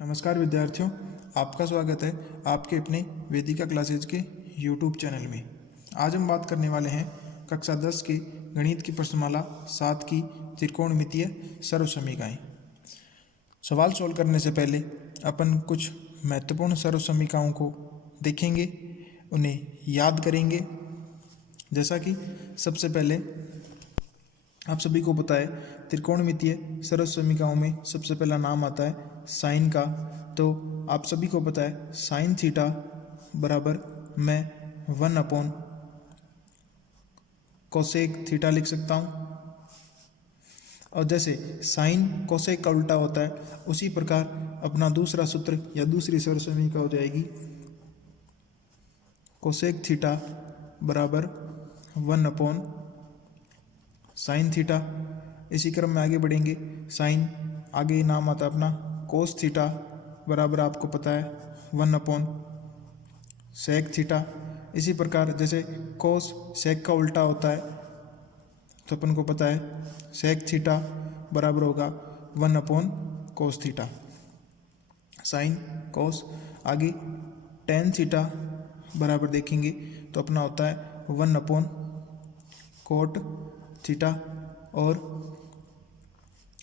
नमस्कार विद्यार्थियों, आपका स्वागत है आपके अपने वेदिका क्लासेज के यूट्यूब चैनल में। आज हम बात करने वाले हैं कक्षा 10 के गणित की प्रश्नमाला 7 की त्रिकोणमितीय सर्वसमीकाएं। सवाल सॉल्व करने से पहले अपन कुछ महत्वपूर्ण सर्वसमीकाओं को देखेंगे, उन्हें याद करेंगे। जैसा कि सबसे पहले आप सभी को पता है, त्रिकोणमितीय सर्वसमीकाओं में सबसे पहला नाम आता है साइन का। तो आप सभी को पता है साइन थीटा बराबर मैं 1 कोसेक थीटा लिख सकता हूँ। और जैसे साइन कोसेक का उल्टा होता है, उसी प्रकार अपना दूसरा सूत्र या दूसरी सर्वसमीका हो जाएगी कोसेक थीटा बराबर 1 साइन थीटा। इसी क्रम में आगे बढ़ेंगे, साइन आगे नाम आता है अपना कोस थीटा बराबर आपको पता है 1 सेक थीटा। इसी प्रकार जैसे कोस सेक का उल्टा होता है, तो अपन को पता है सेक थीटा बराबर होगा 1 कोस थीटा। साइन कोस आगे टेन थीटा बराबर देखेंगे तो अपना होता है 1 कोट थीटा। और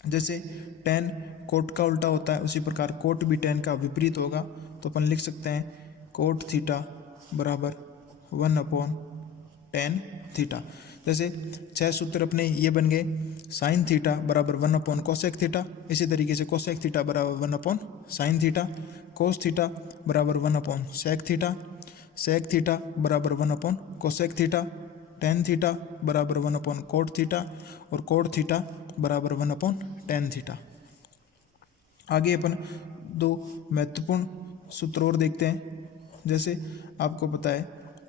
जैसे टेन कोट का उल्टा होता है, उसी प्रकार कोट भी टेन का विपरीत होगा, तो अपन लिख सकते हैं कोट थीटा बराबर 1 टेन थीटा। जैसे 6 सूत्र अपने ये बन गए, साइन थीटा बराबर 1 कोसेक थीटा। इसी तरीके से कोसेक थीटा बराबर 1 साइन थीटा, कोस थीटा बराबर 1 सेक थीटा, सेक थीटा बराबर 1 कोसेक थीटा, टेन थीटा बराबर 1 कोट थीटा और कोट थीटा बराबर 1 टेन थीटा। आगे अपन दो महत्वपूर्ण सूत्र और देखते हैं। जैसे आपको पता है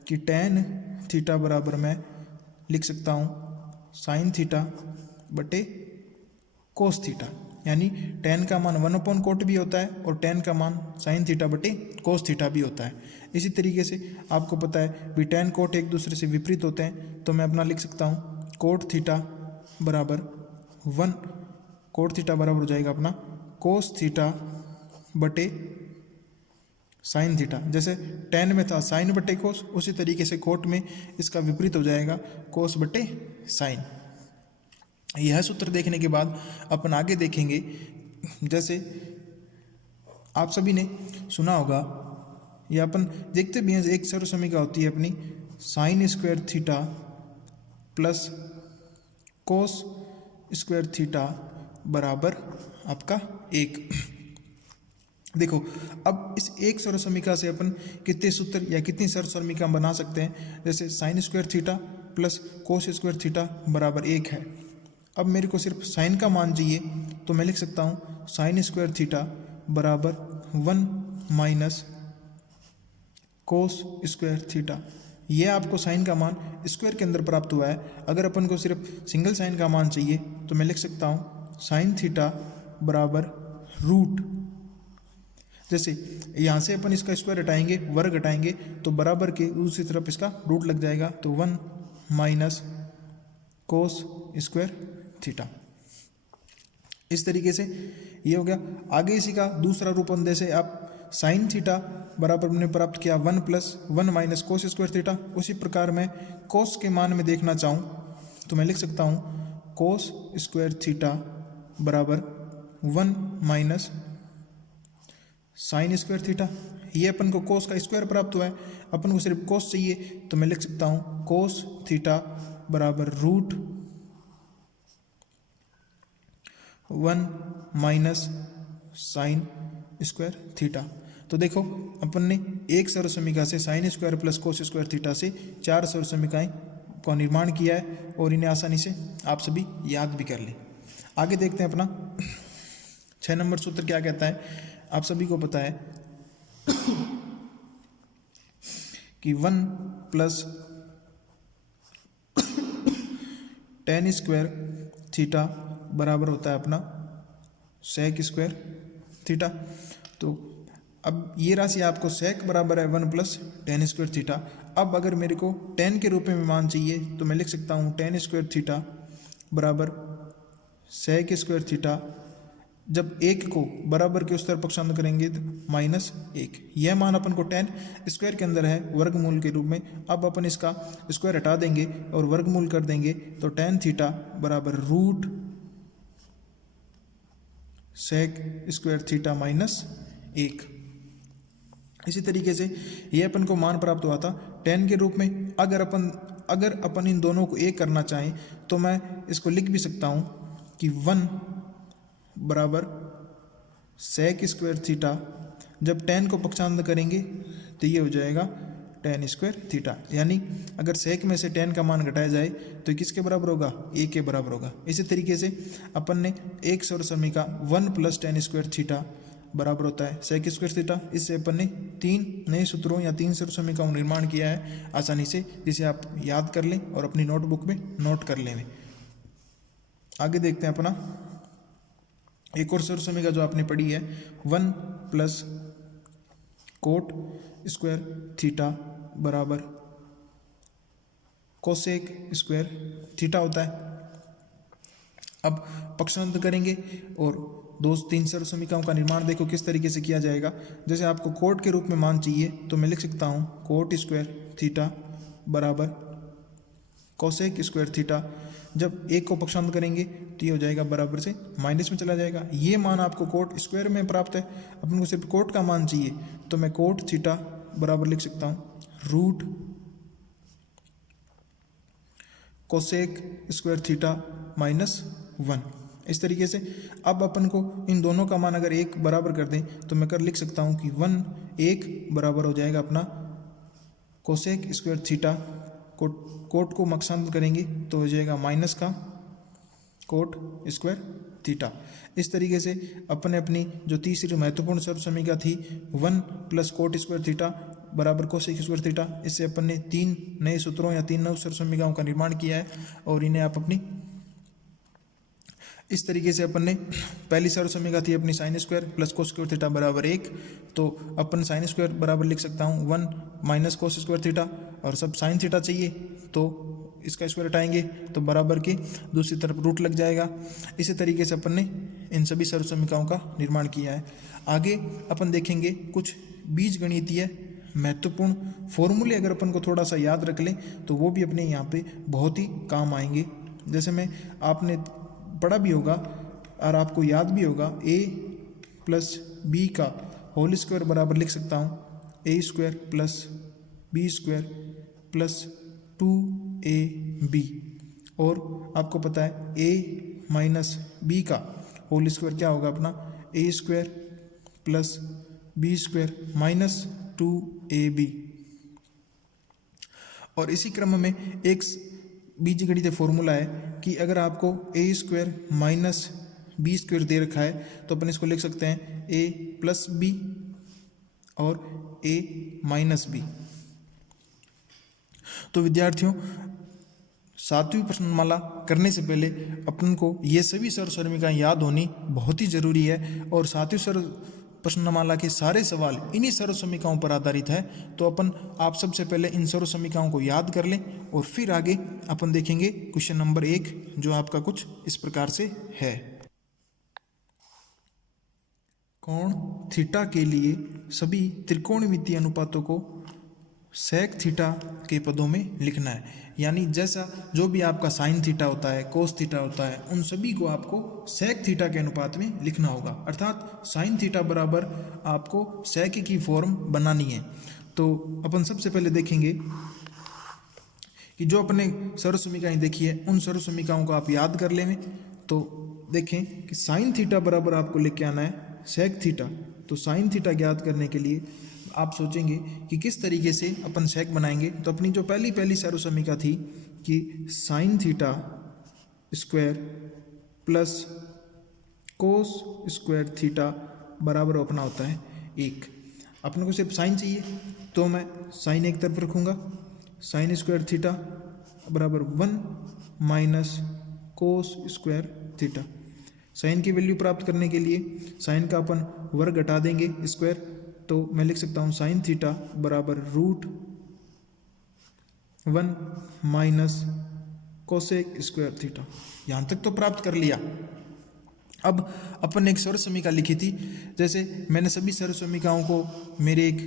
कि टेन थीटा बराबर मैं लिख सकता हूँ साइन थीटा बटे कोस थीटा, यानी टेन का मान 1 कोट भी होता है और टेन का मान साइन थीटा बटे कोस थीटा भी होता है। इसी तरीके से आपको पता है भी टेन कोट एक दूसरे से विपरीत होते हैं, तो मैं अपना लिख सकता हूँ कोट थीटा बराबर 1 कोट थीटा बराबर हो जाएगा अपना कोस थीटा बटे साइन थीटा। जैसे टेन में था साइन बटे कोस, उसी तरीके से कोट में इसका विपरीत हो जाएगा कोस बटे साइन। यह सूत्र देखने के बाद अपन आगे देखेंगे। जैसे आप सभी ने सुना होगा या अपन देखते भी हैं, एक सर्वसमीका होती है अपनी sign square theta plus cos square theta बराबर आपका 1। देखो, अब इस एक सर्वसमीका से अपन कितने सूत्र या कितनी सर्वसमीका बना सकते हैं। जैसे sign square theta plus cos square theta बराबर 1 है। अब मेरे को सिर्फ साइन का मान चाहिए, तो मैं लिख सकता हूँ साइन स्क्वायर थीटा बराबर 1 माइनस कोस स्क्वायर थीटा। यह आपको साइन का मान स्क्वायर के अंदर प्राप्त हुआ है। अगर अपन को सिर्फ सिंगल साइन का मान चाहिए, तो मैं लिख सकता हूँ साइन थीटा बराबर रूट। जैसे यहाँ से अपन इसका स्क्वायर हटाएंगे, वर्ग हटाएंगे, तो बराबर के दूसरी तरफ इसका रूट लग जाएगा, तो 1 माइनस कोस स्क्वायर थीटा। इस तरीके से ये हो गया। आगे इसी का दूसरा रूप जैसे आप साइन थीटा बराबर हमने प्राप्त किया 1 plus 1 minus cos square theta, उसी प्रकार मैं कोस के मान में देखना चाहूँ, तो मैं लिख सकता हूँ कोस स्क्वायर थीटा बराबर 1 माइनस साइन स्क्वायर थीटा। ये अपन को कोस का स्क्वायर प्राप्त हुआ है, अपन को सिर्फ कोस चाहिए, तो मैं लिख सकता हूँ कोस थीटा बराबर root 1 minus sine square theta. तो देखो, अपन ने एक सर्वसमीका से sine square plus cos square theta से 4 सर्वसमीकाएं का निर्माण किया है, और इन्हें आसानी से आप सभी याद भी कर लें। आगे देखते हैं अपना 6 नंबर सूत्र क्या कहता है। आप सभी को पता है कि 1 प्लस टेन स्क्वायर थीटा बराबर होता है अपना सेक स्क्वायर थीटा। तो अब ये राशि आपको सेक बराबर है 1 प्लस टेन स्क्वायर थीटा। अब अगर मेरे को टेन के रूप में मान चाहिए, तो मैं लिख सकता हूँ टेन स्क्वायर थीटा बराबर सेक स्क्वायर थीटा जब 1 को बराबर के उस तरफ पक्षांतर करेंगे तो -1। यह मान अपन को tan स्क्वायर के अंदर है वर्गमूल के रूप में। अब अपन इसका स्क्वायर हटा देंगे और वर्गमूल कर देंगे तो tan थीटा बराबर रूट sec स्क्वायर थीटा -1। इसी तरीके से ये अपन को मान प्राप्त हुआ था tan के रूप में। अगर अपन इन दोनों को एक करना चाहें तो मैं इसको लिख भी सकता हूँ कि 1 बराबर sec स्क्वायर थीटा, जब tan को पक्षांतर करेंगे तो ये हो जाएगा tan स्क्वायर थीटा। यानी अगर sec में से tan का मान घटाया जाए तो किसके बराबर होगा, a के बराबर होगा। इसी तरीके से अपन ने एक सर्व समीका 1 + tan स्क्वायर थीटा बराबर होता है sec स्क्वायर थीटा। इससे अपन ने 3 नए सूत्रों या 3 सर्व समीकाओं का निर्माण किया है आसानी से, जिसे आप याद कर लें और अपनी नोटबुक में नोट कर लें। आगे देखते हैं अपना एक और सर्व समीका जो आपने पढ़ी है 1 + कोट स्क्वायर थीटा बराबर कोसेक स्क्वायर थीटा होता है। अब पक्षांतर करेंगे और 2-3 सर्व समीकाओं का निर्माण देखो किस तरीके से किया जाएगा। जैसे आपको कोट के रूप में मान चाहिए तो मैं लिख सकता हूँ कोट स्क्वायर थीटा बराबर कोसेक स्क्वायर थीटा। जब 1 को पक्षांतर करेंगे तो ये हो जाएगा बराबर से माइनस में चला जाएगा। ये मान आपको कोट स्क्वायर में प्राप्त है, अपन को सिर्फ कोट का मान चाहिए तो मैं कोट थीटा बराबर लिख सकता हूँ रूट कोसेक स्क्वायर थीटा -1। इस तरीके से अब अपन को इन दोनों का मान अगर 1 बराबर कर दें तो मैं लिख सकता हूँ कि 1 बराबर हो जाएगा अपना कोसेक स्क्वायर थीटा। कोट को पक्षांतर करेंगे तो हो जाएगा माइनस का कोट स्क्वायर थीटा। इस तरीके से अपन ने अपनी जो तीसरी महत्वपूर्ण सर्व समीका थी 1 + कोट स्क्वायर थीटा बराबर कोसेक स्क्वायर थीटा, इससे अपन ने 3 नए सूत्रों या 3 नए सर्व समीकाओं का निर्माण किया है। और इन्हें आप अपनी इस तरीके से अपन ने पहली सर्व समीका थी अपनी साइन स्क्वायर + कोस स्क्वायर थीटा बराबर 1, तो अपन साइन स्क्वायर बराबर लिख सकता हूँ 1 - कोस स्क्वायर थीटा। और सब साइन थीटा चाहिए तो इसका स्क्वायर हटाएंगे तो बराबर के दूसरी तरफ रूट लग जाएगा। इसी तरीके से अपन ने इन सभी सर्व समीकाओं का निर्माण किया है। आगे अपन देखेंगे कुछ बीजगणितीय महत्वपूर्ण फॉर्मूले, अगर अपन को थोड़ा सा याद रख लें तो वो भी अपने यहाँ पे बहुत ही काम आएंगे। जैसे में आपने पढ़ा भी होगा और आपको याद भी होगा a + b का होल स्क्वायर बराबर लिख सकता हूँ a² + b² + 2ab। और आपको पता है a - b का होल स्क्वायर क्या होगा अपना a² + b² - 2ab। और इसी क्रम में एक बीजगणितीय फॉर्मूला है कि अगर आपको a² - b² दे रखा है तो अपन इसको लिख सकते हैं a + b और a - b। तो विद्यार्थियों, 7वीं प्रश्नमाला करने से पहले अपन को ये सभी सर्व समीकाएं याद होनी बहुत ही जरूरी है। और 7वीं सर्व प्रश्नमाला के सारे सवाल इन्हीं सर्व समीकाओं पर आधारित है। तो अपन आप सबसे पहले इन सर्व समीकाओं को याद कर लें और फिर आगे अपन देखेंगे क्वेश्चन नंबर 1, जो आपका कुछ इस प्रकार से है। कोण थीटा के लिए सभी त्रिकोणमितीय अनुपातों को सेक थीटा के पदों में लिखना है। यानी जैसा जो भी आपका साइन थीटा होता है, कोस थीटा होता है, उन सभी को आपको सेक थीटा के अनुपात में लिखना होगा। अर्थात साइन थीटा बराबर आपको सेक की फॉर्म बनानी है। तो अपन सबसे पहले देखेंगे कि जो अपने सर्व समीकाएं देखी है उन सर्व समीकाओं को आप याद कर लें। तो देखें कि साइन थीटा बराबर आपको लेके आना है सेक थीटा। तो साइन थीटा ज्ञात करने के लिए आप सोचेंगे कि किस तरीके से अपन सेक बनाएंगे। तो अपनी जो पहली सर्व समीका थी कि sine theta square plus cos square theta बराबर अपना होता है 1। अपन को सिर्फ साइन चाहिए तो मैं साइन एक तरफ रखूँगा, साइन स्क्वायर थीटा बराबर 1 minus cos square theta. Sine की वैल्यू प्राप्त करने के लिए साइन का अपन वर्ग हटा देंगे स्क्वायर, तो मैं लिख सकता हूँ साइन थीटा बराबर √1 माइनस कोसेक स्क्वायर थीटा। यहाँ तक तो प्राप्त कर लिया। अब अपन ने एक सर्व समीकरण लिखी थी, जैसे मैंने सभी सर्व समीकरणों को मेरे एक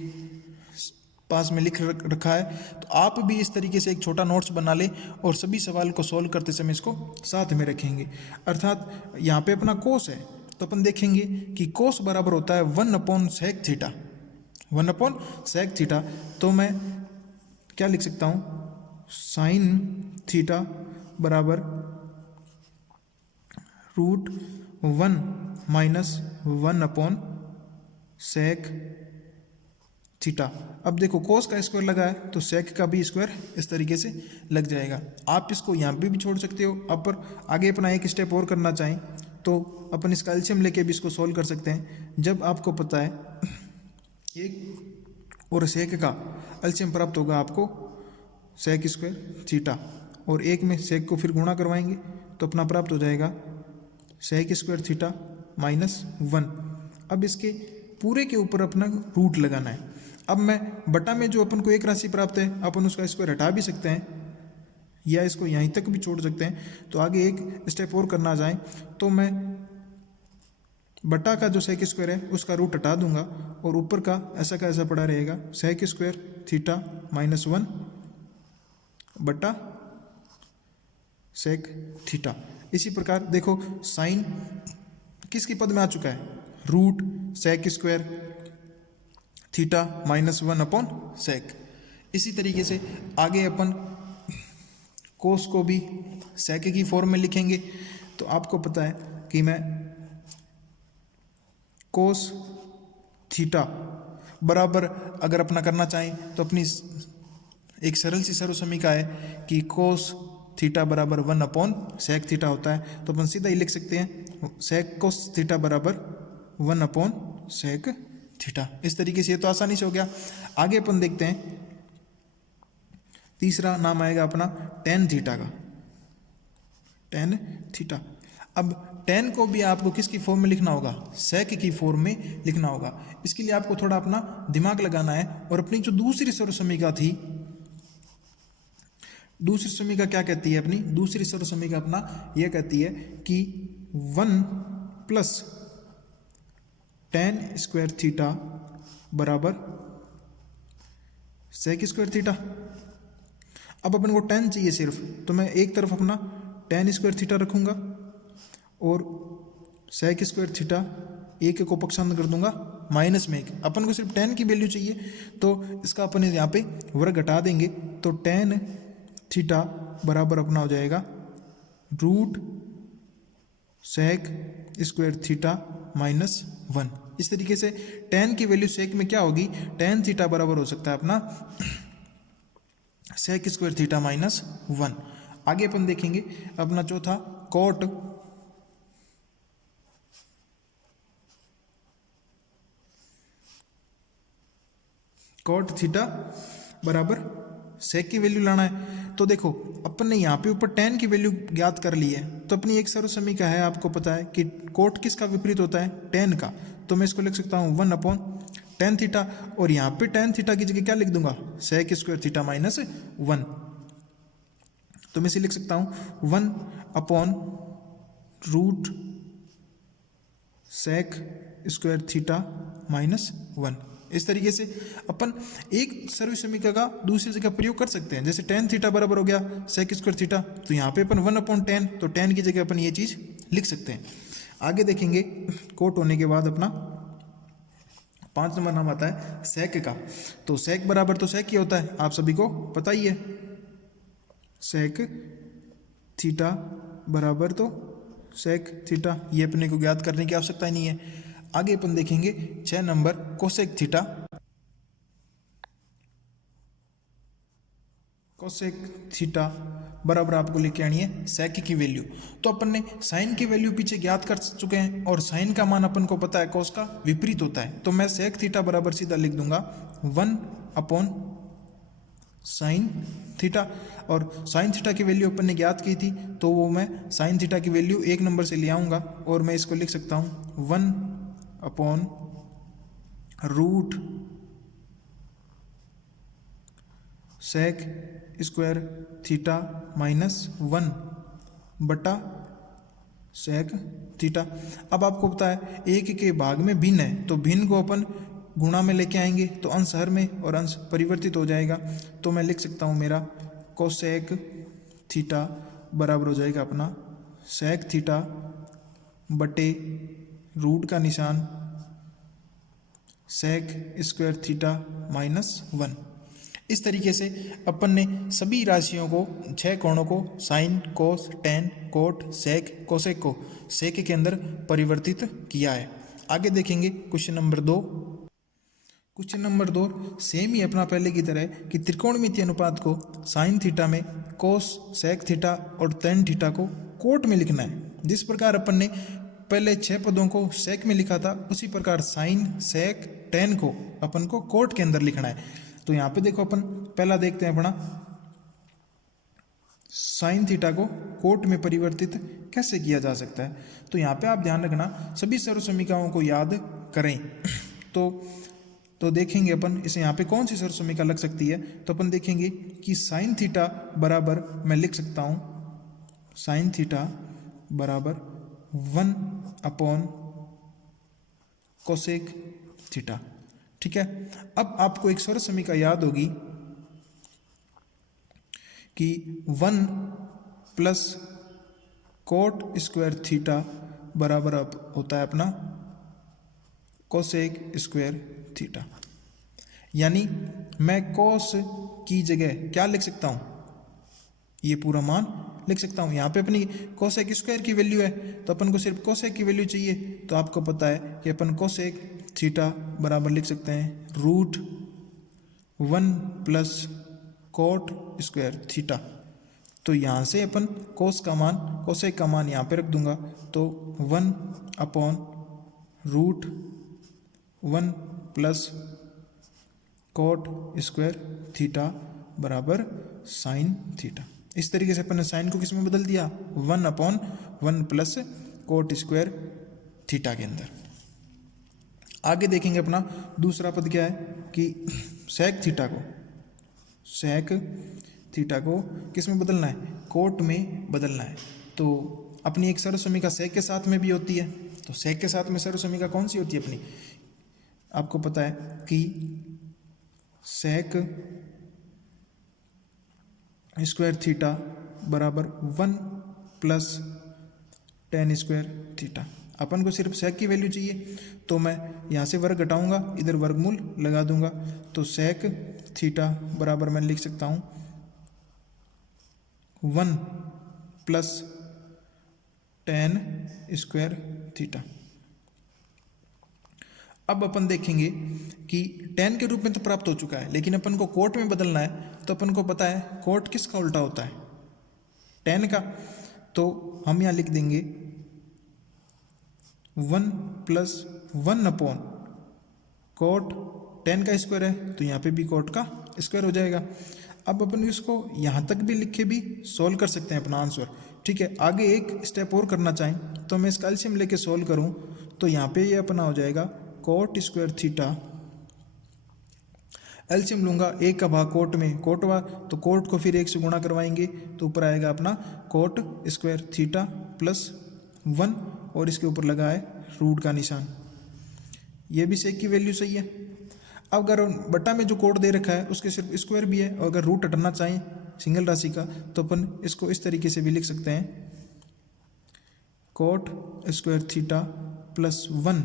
पास में लिख रखा है, तो आप भी इस तरीके से एक छोटा नोट्स बना लें और सभी सवाल को सॉल्व करते समय इसको साथ में रखेंगे। अर्थात यहाँ पे अपना कोस है, तो अपन देखेंगे कि कोस बराबर होता है 1/sec थीटा, 1/sec थीटा। तो मैं क्या लिख सकता हूँ, साइन थीटा बराबर √1 - 1/sec थीटा। अब देखो कोस का स्क्वायर लगा है तो सेक का भी स्क्वायर इस तरीके से लग जाएगा। आप इसको यहाँ पे भी छोड़ सकते हो। अब पर आगे अपना एक स्टेप और करना चाहें तो अपन इसका एलसीएम लेके भी इसको सोल्व कर सकते हैं। जब आपको पता है एक और सेक का एलसीएम प्राप्त होगा आपको सेक स्क्वायर थीटा, और एक में सेक को फिर गुणा करवाएंगे तो अपना प्राप्त हो जाएगा सेक स्क्वायर थीटा -1। अब इसके पूरे के ऊपर अपना रूट लगाना है। अब मैं बटा में जो अपन को एक राशि प्राप्त है अपन उसका स्क्वायर हटा भी सकते हैं या इसको यहीं तक भी छोड़ सकते हैं। तो आगे एक स्टेप और करना चाहें तो मैं बटा का जो सेक स्क्वायर है उसका रूट हटा दूंगा और ऊपर का ऐसा पड़ा रहेगा सेक स्क्वायर थीटा -1 बटा सेक थीटा। इसी प्रकार देखो साइन किसकी पद में आ चुका है, रूट सेक स्क्वायर थीटा -1/sec। इसी तरीके से आगे अपन कोस को भी सेक की फॉर्म में लिखेंगे। तो आपको पता है कि मैं कोस थीटा बराबर अगर अपना करना चाहें तो अपनी एक सरल सी सर्व समीकरण है कि कोस थीटा बराबर 1/sec थीटा होता है। तो अपन सीधा ही लिख सकते हैं सेक कोस थीटा बराबर 1/sec थीटा। इस तरीके से ये तो आसानी से हो गया। आगे अपन देखते हैं तीसरा नाम आएगा अपना टेन थीटा का, टेन थीटा। अब टेन को भी आपको किसकी फॉर्म में लिखना होगा, सेक की फॉर्म में लिखना होगा। इसके लिए आपको थोड़ा अपना दिमाग लगाना है और अपनी जो दूसरी सर्व समीकरण थी, दूसरी समीकरण क्या कहती है, अपनी दूसरी सर्व समीकरण अपना यह कहती है कि 1 + tan स्क्वायर थीटा बराबर सेक स्क्वायर थीटा। अब अपन को tan चाहिए सिर्फ, तो मैं एक तरफ अपना tan स्क्वायर थीटा रखूंगा और सेक स्क्वायर थीटा एक को पक्षांतर कर दूंगा -1। अपन को सिर्फ tan की वैल्यू चाहिए तो इसका अपन यहाँ पे वर्ग घटा देंगे तो tan थीटा बराबर अपना हो जाएगा रूट सेक स्क्वायर थीटा -1। इस तरीके से tan की वैल्यू सेक में क्या होगी, tan थीटा बराबर हो सकता है अपना सेक स्क्वायर थीटा -1। आगे अपन देखेंगे अपना चौथा कॉट थीटा बराबर सेक की वैल्यू लाना है। तो देखो अपन ने यहाँ पे ऊपर tan की वैल्यू ज्ञात कर ली है, तो अपनी एक सर्व समीकरण है, आपको पता है कि कोट किसका विपरीत होता है, tan का। तो मैं इसको लिख सकता हूँ 1/tan थीटा, और यहाँ पे tan थीटा की जगह क्या लिख दूंगा, सेक स्क्वायर थीटा -1। तो मैं इसे लिख सकता हूँ 1/रूट सेक स्क्वायर थीटा -1। इस तरीके से अपन एक सर्व समीकरण का दूसरी जगह प्रयोग कर सकते हैं। जैसे tan थीटा बराबर हो गया सेक स्क्वायर थीटा, तो यहाँ पे अपन 1/tan, तो tan की जगह अपन ये चीज लिख सकते हैं। आगे देखेंगे कोट होने के बाद अपना 5 नंबर नाम आता है सेक का। तो सेक बराबर तो सेक ही होता है, आप सभी को पता ही है, सेक थीटा बराबर तो सेक थीटा, ये अपने को ज्ञात करने की आवश्यकता ही नहीं है। आगे अपन देखेंगे 6 number cosec theta. Cosec theta बराबर आपको लेके आनी है सेक की वैल्यू। तो अपन ने साइन की वैल्यू पीछे ज्ञात कर चुके हैं और साइन का मान अपन को पता है कोस का विपरीत होता है। तो मैं सेक थीटा बराबर सीधा लिख दूंगा 1/sin थीटा, और साइन थीटा की वैल्यू अपन ने ज्ञात की थी, तो वो मैं साइन थीटा की वैल्यू 1 नंबर से ले आऊँगा और मैं इसको लिख सकता हूँ 1/रूट सेक स्क्वायर थीटा -1 बटा सेक थीटा। अब आपको पता है एक के भाग में भिन्न है, तो भिन्न को अपन गुणा में लेके आएंगे तो अंश हर में और अंश परिवर्तित हो जाएगा। तो मैं लिख सकता हूँ मेरा कोसेक थीटा बराबर हो जाएगा अपना सेक थीटा बटे रूट का निशान सेक स्क्वायर थीटा -1। इस तरीके से अपन ने सभी राशियों को, 6 कोणों को, sine, cos, tan, cot, sec, cosec को सेक के अंदर परिवर्तित किया है। आगे देखेंगे question number 2। Question number 2 same ही अपना पहले की तरह कि त्रिकोणमितीय अनुपात को साइन थीटा में कोस सेक थीटा और टेन थीटा को कोट में लिखना है। जिस प्रकार अपन ने पहले 6 पदों को सेक में लिखा था, उसी प्रकार साइन सेक टेन को अपन को कोट के अंदर लिखना है। तो यहाँ पे देखो अपन पहला देखते हैं अपना साइन थीटा को कोट में परिवर्तित कैसे किया जा सकता है। तो यहाँ पे आप ध्यान रखना सभी सर्वसमीकाओं को याद करें। तो देखेंगे अपन इसे यहाँ पे कौन सी सर्वसमीका लग सकती है। तो अपन देखेंगे कि साइन थीटा बराबर मैं लिख सकता हूँ साइन थीटा बराबर 1 कोसेक थीटा। ठीक है। अब आपको एक सर्वसमीका याद होगी कि 1 प्लस कोट स्क्वायर थीटा बराबर अब होता है अपना कोसेक स्क्वायर थीटा। यानी मैं कोस की जगह क्या लिख सकता हूं, ये पूरा मान लिख सकता हूं। यहां पे अपनी कोसेक स्क्वायर की वैल्यू है, तो अपन को सिर्फ कोसेक की वैल्यू चाहिए। तो आपको पता है कि अपन कोसेक थीटा बराबर लिख सकते हैं √1 प्लस कोट स्क्वायर थीटा। तो यहाँ से अपन कोस का मान, कोसेक का मान यहाँ पे रख दूंगा। तो 1/√1 प्लस कोट स्क्वायर थीटा बराबर साइन थीटा। इस तरीके से अपन ने साइन को किस में बदल दिया, 1/1 प्लस कोट स्क्वायर थीटा के अंदर। आगे देखेंगे अपना दूसरा पद क्या है कि सेक थीटा को किस में बदलना है, कोट में बदलना है। तो अपनी एक सर्वसमीका सेक के साथ में भी होती है। तो सेक के साथ में सर्वसमीका कौन सी होती है अपनी, आपको पता है कि सेक स्क्वायर थीटा बराबर 1 प्लस टेन स्क्वायर थीटा। अपन को सिर्फ सेक की वैल्यू चाहिए, तो मैं यहाँ से वर्ग घटाऊंगा, इधर वर्गमूल लगा दूंगा। तो सेक थीटा बराबर मैं लिख सकता हूँ 1 प्लस टेन स्क्वायर थीटा। अब अपन देखेंगे कि टेन के रूप में तो प्राप्त हो चुका है, लेकिन अपन को कोट में बदलना है। तो अपन को पता है कोट किसका उल्टा होता है, टेन का। तो हम यहाँ लिख देंगे 1 प्लस 1 कोट, टेन का स्क्वायर है तो यहाँ पे भी कोट का स्क्वायर हो जाएगा। अब अपन इसको यहाँ तक भी लिख के भी सोल्व कर सकते हैं अपना आंसर। ठीक है। आगे एक स्टेप और करना चाहें तो मैं इसका एलसीएम लेके सोल्व करूँ तो यहाँ पे ये अपना हो जाएगा कोट स्क्वायर थीटा। एलसीएम लूंगा, एक का भाग कोट में कोट हुआ, तो कोट को फिर 1 से गुणा करवाएंगे तो ऊपर आएगा अपना कोट स्क्वायर थीटा प्लस 1 और इसके ऊपर लगा है रूट का निशान। ये भी सेक की वैल्यू सही है। अब अगर बटा में जो कोट दे रखा है उसके सिर्फ स्क्वायर भी है, और अगर रूट हटाना चाहें सिंगल राशि का तो अपन इसको इस तरीके से भी लिख सकते हैं कोट स्क्वायर थीटा प्लस 1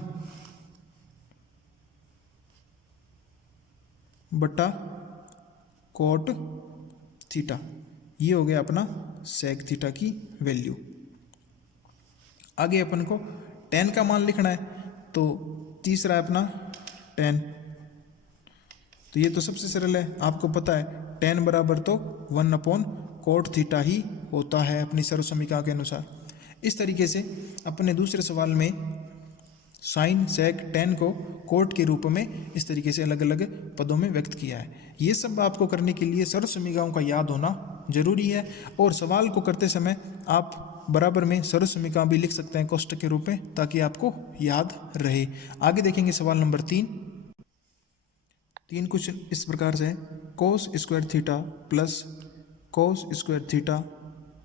बटा कोट थीटा। ये हो गया अपना सेक थीटा की वैल्यू। आगे अपन को टेन का मान लिखना है, तो तीसरा है अपना टेन। तो ये तो सबसे सरल है, आपको पता है टेन बराबर तो 1 कोट थीटा ही होता है अपनी सर्वसमीका के अनुसार। इस तरीके से अपने दूसरे सवाल में साइन सेक टेन को कोट के रूप में इस तरीके से अलग अलग पदों में व्यक्त किया है। ये सब आपको करने के लिए सर्वसमीकाओं का याद होना जरूरी है, और सवाल को करते समय आप बराबर में सर्वसमीका भी लिख सकते हैं कोष्टक के रूप में, ताकि आपको याद रहे। आगे देखेंगे सवाल नंबर 3 कुछ इस प्रकार से, cos square theta plus cos square theta,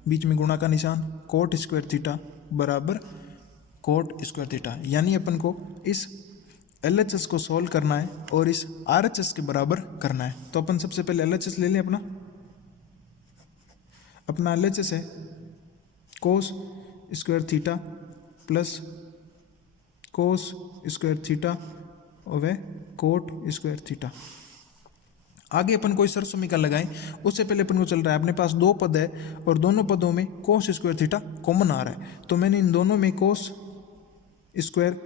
बीच में गुणा का निशान, कोट स्क्वायर थीटा बराबर कोट स्क्वायर थीटा। यानी अपन को इस LHS को सॉल्व करना है और इस RHS के बराबर करना है। तो अपन सबसे पहले LHS ले लें। अपना LHS है कोस square theta plus cos square theta और वह कोट स्क्वायर थीटा। आगे अपन कोई सरसमीका लगाएं उससे पहले अपन को चल रहा है अपने पास दो पद है और दोनों पदों में कोस स्क्वायर थीटा कॉमन आ रहा है। तो मैंने इन दोनों में कोस स्क्वायर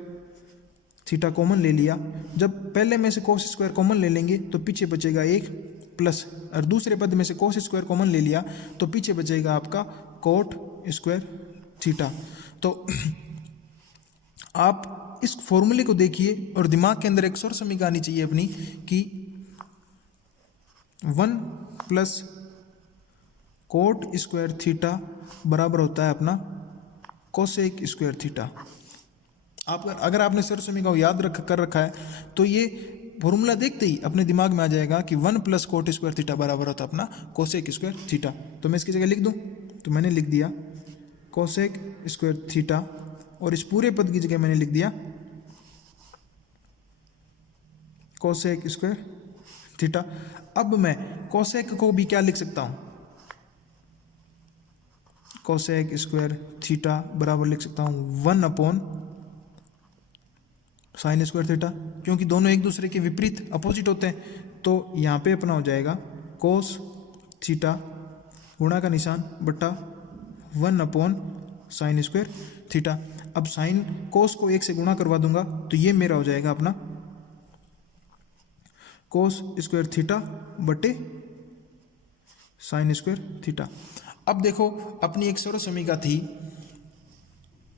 थीटा कॉमन ले लिया। जब पहले में से कोस स्क्वायर कॉमन ले लेंगे तो पीछे बचेगा एक प्लस, और दूसरे पद में से कोस स्क्वायर कॉमन ले लिया तो पीछे बचेगा आपका कोट स्क्वायर थीटा। तो आप इस फॉर्मूले को देखिए और दिमाग के अंदर एक स्वर समीकरण आनी चाहिए अपनी कि 1 प्लस कोट स्क्वायर थीटा बराबर होता है अपना कोसेक स्क्वायर थीटा। आप अगर आपने स्वर समीकरण को याद कर रखा है तो ये फॉर्मूला देखते ही अपने दिमाग में आ जाएगा कि 1 प्लस कोट स्क्वायर थीटा बराबर होता है अपना कोसेक स्क्वायर थीटा। तो मैं इसकी जगह लिख दूं, तो मैंने लिख दिया कोसेक स्क्वायर थीटा और इस पूरे पद की जगह मैंने लिख दिया कोसेक स्क्वायर थीटा। अब मैं कोसेक को भी क्या लिख सकता हूं, कोसेक स्क्वायर थीटा बराबर लिख सकता हूं 1 अपॉन साइन स्क्वायर थीटा, क्योंकि दोनों एक दूसरे के विपरीत अपोजिट होते हैं। तो यहाँ पे अपना हो जाएगा कोस थीटा गुणा का निशान बट्टा 1 अपॉन साइन स्क्वायर थीटा। अब साइन कोस को 1 से गुणा करवा दूंगा तो ये मेरा हो जाएगा अपना कोस स्क्वायर थीटा बटे साइन स्क्वायर थीटा। अब देखो अपनी एक सरल समीकरण थी,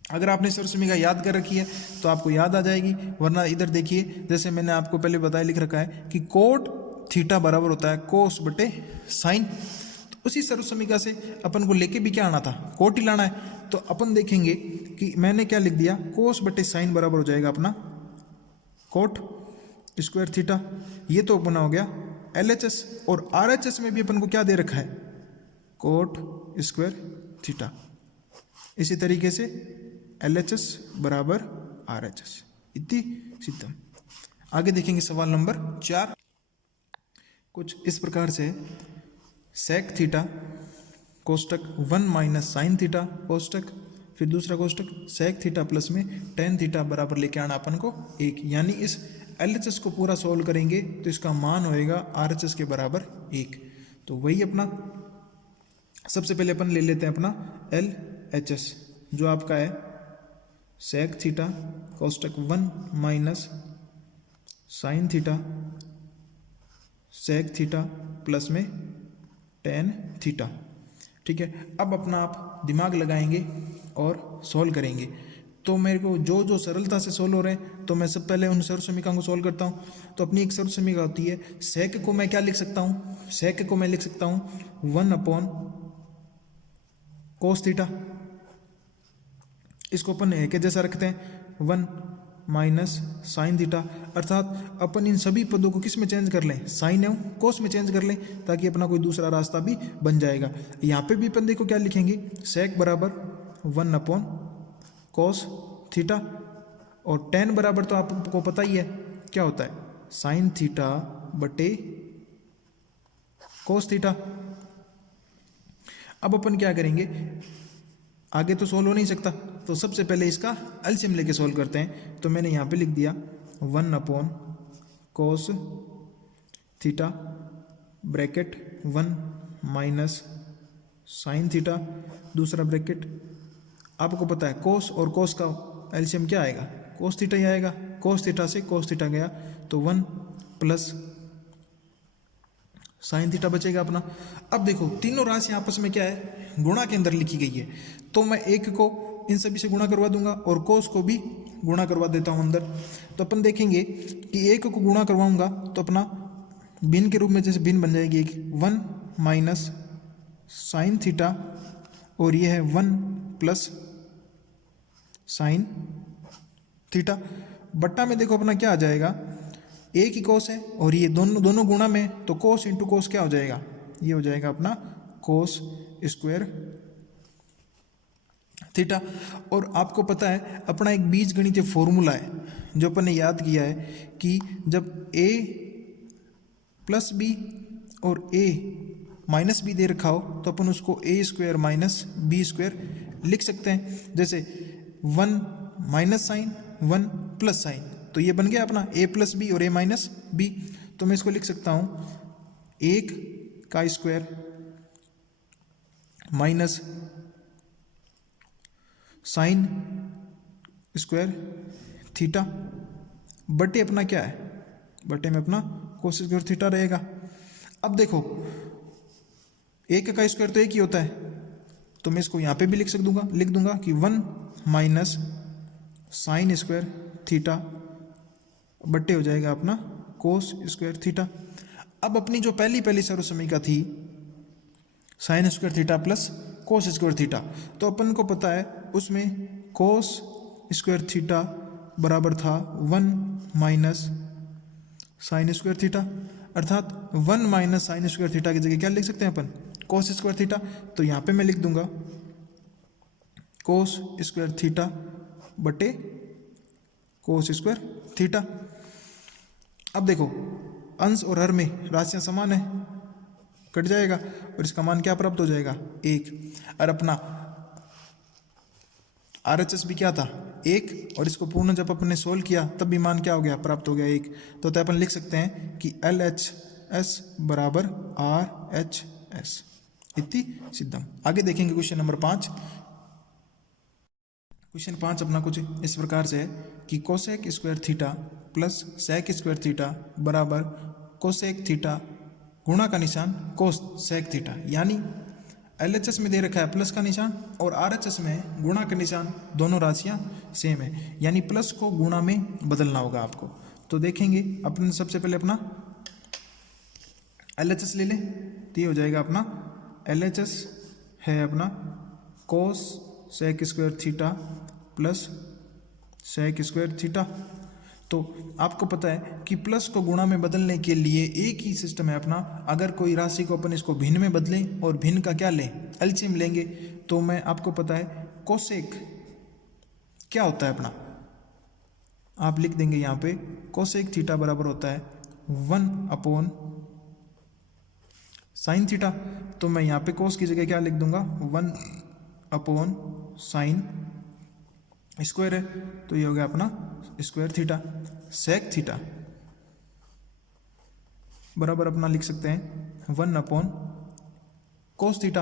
अगर आपने सरल समीकरण याद कर रखी है तो आपको याद आ जाएगी, वरना इधर देखिए जैसे मैंने आपको पहले बताया लिख रखा है कि कोट थीटा बराबर होता है कोस बटे साइन। तो उसी सरल समीकरण से अपन को लेके भी क्या आना था, कोट ही लाना है। तो अपन देखेंगे कि मैंने क्या लिख दिया, कोस बटे साइन बराबर हो जाएगा अपना कोट स्क्वायर थीटा। ये तो अपना हो गया LHS, और RHS में भी अपन को क्या दे रखा है, कोट स्क्वायर थीटा। इसी तरीके से LHS बराबर RHS इति सिद्धम। आगे देखेंगे सवाल नंबर 4। कुछ इस प्रकार से सेक थीटा कोष्टक 1 माइनस साइन थीटा कोष्टक, फिर दूसरा कोष्टक सेक थीटा प्लस में टेन थीटा बराबर लेके आना अपन को 1। यानी इस LHS को पूरा सोल्व करेंगे तो इसका मान होएगा RHS के बराबर 1। तो वही अपना सबसे पहले अपन ले लेते हैं अपना LHS जो आपका है सेक थीटा कोष्टक 1 minus sine theta sec theta plus में टेन थीटा। ठीक है, अब अपना आप दिमाग लगाएंगे और सॉल्व करेंगे। तो मेरे को जो जो सरलता से सोल्व हो रहे हैं तो मैं सब पहले उन सरल समीकरण को सोल्व करता हूँ। तो अपनी एक सरल समीकरण होती है, सेक को मैं क्या लिख सकता हूँ, सेक को मैं लिख सकता हूँ 1 अपॉन कोस थीटा। इसको अपन ए के जैसा रखते हैं 1 माइनस साइन थीटा, अर्थात अपन इन सभी पदों को किस में चेंज कर लें, साइन एवं कोस में चेंज कर लें, ताकि अपना कोई दूसरा रास्ता भी बन जाएगा। यहाँ पे भी अपन देखो क्या लिखेंगे, सेक बराबर 1 अपॉन कोस थीटा, और टेन बराबर तो आपको पता ही है क्या होता है, साइन थीटा बटे कोस थीटा। अब अपन क्या करेंगे, आगे तो सोल्व हो नहीं सकता, तो सबसे पहले इसका एलसीएम लेके सोल्व करते हैं। तो मैंने यहाँ पे लिख दिया 1 upon cos theta bracket 1 minus sine theta दूसरा ब्रैकेट। आपको पता है कोस और कोस का एलसीएम क्या आएगा, कोस थीटा ही आएगा। कोस थीटा से कोस थीटा गया तो 1 प्लस साइन थीटा बचेगा अपना। अब देखो तीनों राशि आपस में क्या है, गुणा के अंदर लिखी गई है, तो मैं एक को इन सभी से गुणा करवा दूंगा और कोस को भी गुणा करवा देता हूं अंदर। तो अपन देखेंगे कि एक को गुणा करवाऊंगा तो अपना भिन्न के रूप में जैसे भिन्न बन जाएगी एक 1 माइनस साइन थीटा, और ये है 1 प्लस साइन थीटा। बट्टा में देखो अपना क्या आ जाएगा, एक ही कोस है और ये दोनों गुणा में, तो कोस इंटू कोस क्या हो जाएगा, ये हो जाएगा अपना कोस स्क्वायर थीटा। और आपको पता है अपना एक बीजगणितीय फॉर्मूला है जो अपन ने याद किया है कि जब a प्लस बी और a माइनस बी दे रखा हो तो अपन उसको a square minus B square लिख सकते हैं। जैसे 1 माइनस साइन 1 प्लस साइन, तो ये बन गया अपना a प्लस बी और a माइनस बी। तो मैं इसको लिख सकता हूँ 1 का square minus sine square theta बटे अपना क्या है, बटे में अपना कोस स्क्वायर थीटा रहेगा। अब देखो 1 का स्क्वायर तो 1 ही होता है, तो मैं इसको यहाँ पे भी लिख दूंगा कि 1 माइनस साइन स्क्वायर थीटा बटे हो जाएगा अपना कोस स्क्वायर थीटा। अब अपनी जो पहली सर्वसमीका थी sign square theta plus cos square theta, तो अपन को पता है उसमें कोस स्क्वायर थीटा बराबर था 1 माइनस साइन स्क्वायर थीटा, अर्थात 1 माइनस साइन स्क्वायर थीटा की जगह क्या लिख सकते हैं अपन, कोस स्क्वायर थीटा। तो यहाँ पे मैं लिख दूंगा कोस स्क्वायर थीटा बटे कोस स्क्वायर थीटा। अब देखो अंश और हर में राशियां समान है, कट जाएगा और इसका मान क्या प्राप्त हो जाएगा 1। और अपना RHS भी क्या था 1, और इसको पूर्ण जब अपन ने सोल्व किया तब भी मान क्या हो गया, प्राप्त हो गया 1। तो अपन लिख सकते हैं कि LHS बराबर RHS इति सिद्धम। आगे देखेंगे क्वेश्चन नंबर 5। क्वेश्चन 5 अपना कुछ इस प्रकार से है कि cosec square theta plus sec square theta बराबर कोसेक थीटा गुणा का निशान कोस सेक थीटा। यानी LHS में दे रखा है प्लस का निशान और RHS में गुणा का निशान, दोनों राशियां सेम है, यानी प्लस को गुणा में बदलना होगा आपको। तो देखेंगे अपन सबसे पहले अपना LHS ले लें, तो ये हो जाएगा अपना LHS है अपना cosec square theta plus sec square theta. तो आपको पता है कि प्लस को गुणा में बदलने के लिए एक ही सिस्टम है अपना, अगर कोई राशि को अपन इसको भिन्न में बदलें और भिन्न का क्या लें, एलसीएम लेंगे। तो मैं आपको पता है कोसेक क्या होता है अपना, आप लिख देंगे यहाँ पे कोसेक थीटा बराबर होता है 1 अपॉन साइन थीटा। तो मैं यहाँ पे कोस की जगह क्या लिख दूंगा 1 अपॉन साइन स्क्वायर है, तो ये हो गया अपना स्क्वायर थीटा। सेक थीटा बराबर अपना लिख सकते हैं 1 अपॉन कोस थीटा,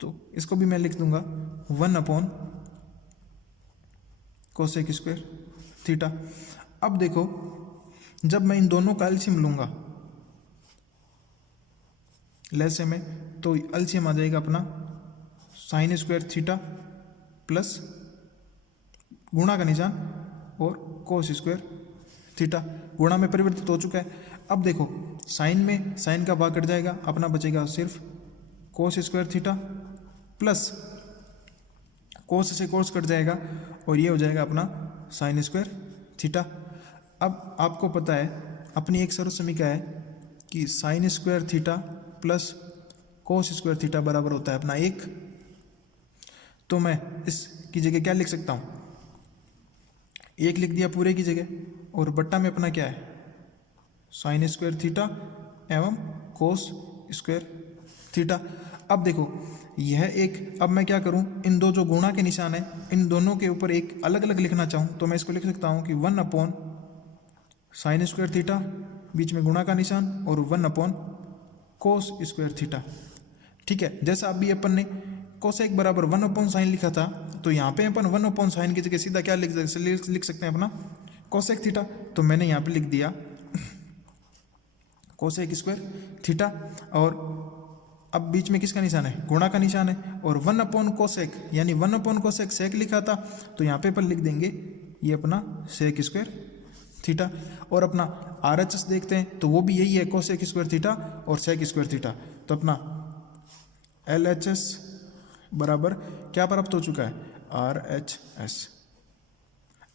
तो इसको भी मैं लिख दूंगा 1 अपॉन कोसेक स्क्वायर थीटा। अब देखो जब मैं इन दोनों का एलसीएम लूंगा लैसे में, तो एलसीएम आ जाएगा अपना साइन स्क्वायर थीटा प्लस गुणा का निशान और कोस स्क्वायर थीटा, गुणा में परिवर्तित हो चुका है। अब देखो साइन में साइन का भाग कट जाएगा, अपना बचेगा सिर्फ कोस स्क्वायर थीटा प्लस कोस से कोस कट जाएगा और ये हो जाएगा अपना साइन स्क्वायर थीटा। अब आपको पता है अपनी एक सर्वसमीका है कि sign square theta plus cos square theta बराबर होता है अपना 1। तो मैं इसकी जगह क्या लिख सकता हूँ, 1 लिख दिया पूरे की जगह, और बट्टा में अपना क्या है साइन स्क्वायर थीटा एवं कोस स्क्वायर थीटा। अब देखो यह एक, अब मैं क्या करूं, इन दो जो गुणा के निशान है इन दोनों के ऊपर एक अलग अलग लिखना चाहूं तो मैं इसको लिख सकता हूं कि 1 अपॉन साइन स्क्वायर थीटा, बीच में गुणा का निशान, और 1 अपॉन कोस स्क्वायर थीटा। ठीक है, जैसा अभी अपन ने कोसेक बराबर 1 अपॉन साइन लिखा था, तो यहाँ पे अपन 1 अपॉन साइन की जगह सीधा क्या लिख सकते हैं अपना कोसेक थीटा। तो मैंने यहाँ पे लिख दिया कोसेक स्क्वायर थीटा, और अब बीच में किसका निशान है, गुणा का निशान है, और 1 अपॉन कोसेक यानी 1 अपॉन कोसेक सेक लिखा था, तो यहाँ पे अपन लिख देंगे ये अपना सेक स्क्वायर थीटा। और अपना RHS देखते हैं तो वो भी यही है कोसेक स्क्वायर थीटा और सेक स्क्वायर थीटा। तो अपना LHS बराबर क्या प्राप्त हो चुका है RHS।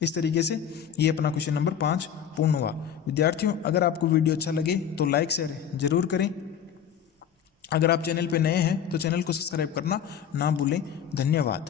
इस तरीके से ये अपना क्वेश्चन नंबर 5 पूर्ण हुआ। विद्यार्थियों अगर आपको वीडियो अच्छा लगे तो लाइक शेयर जरूर करें। अगर आप चैनल पे नए हैं तो चैनल को सब्सक्राइब करना ना भूलें। धन्यवाद।